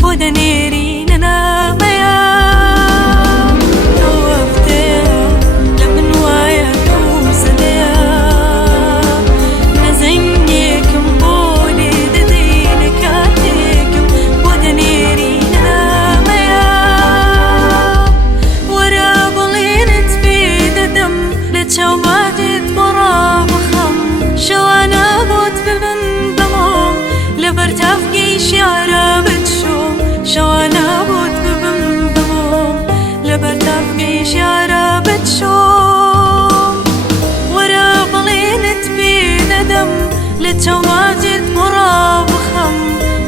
بودنيري ننا ميا توفتيا لمن وايا توسديا نزني كمبولي ددين كاتيكم بودنيري ننا ميا ورا بلين تبيد دم لتشوباتي تبرا بخم شوانا بوت ببن بموم لبرتاف جيش يارا بتشوم شوانا بوت ببن بموم لبرتاف جيش يارا بتشوم ورا بلين تبيد دم لتشوباتي تبرا بخم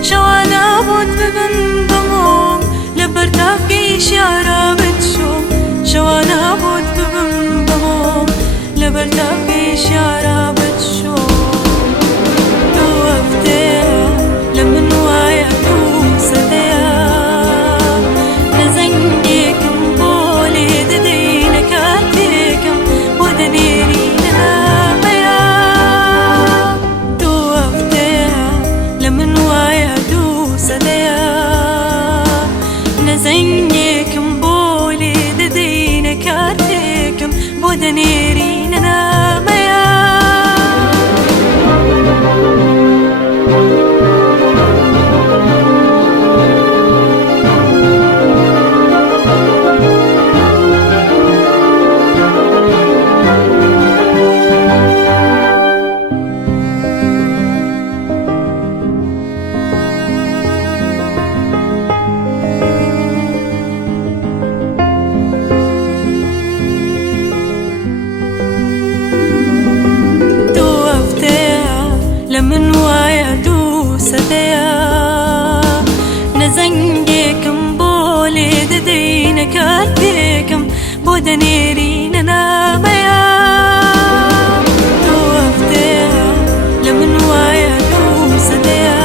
شوانا بوت ببن بموم لبرتاف جيش يارا بتشوم شوانا بوت ببن بموم لبرتاف جيش يارا بتشوم توفتيا لمن وايا توسديا نزني كمبولي ددين كاتيكم بودنيري ننا ميا توفتيا لمن وايا توسديا نزني كمبولي ددين كاتيكم بودنيري ننا ميا لمن وايا توسديا نزنجي كمبولي ددين كاتيكم بودنيري ننا ميا توفتيا لمن وايا توسديا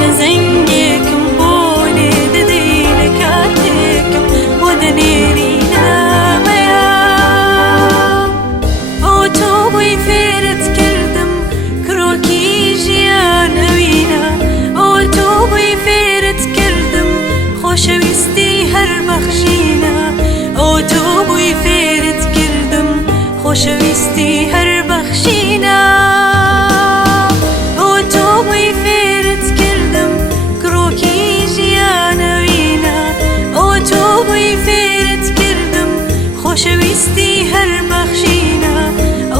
نزنجي كمبولي ددين كاتيكم بودنيري ننا ميا اوتوبي فيرت خوشویستی هر بخشینا اوتوبوی فیرت کردم خوشویستی هر بخشینا اوتوبوی فیرت کردم کروکی جیانوینا اوتوبوی فیرت کردم خوشویستی هر بخشینا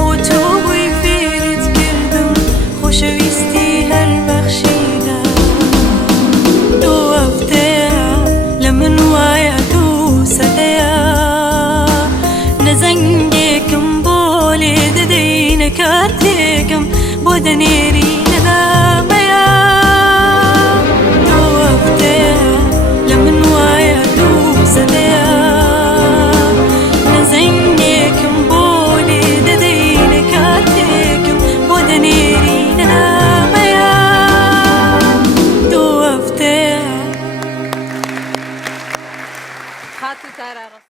اوتوبوی فیرت کردم خوشویستی هر بخشینا لمن وايا توسديا نزنجي كمبولي ددين كاتيكم بودنيري ننا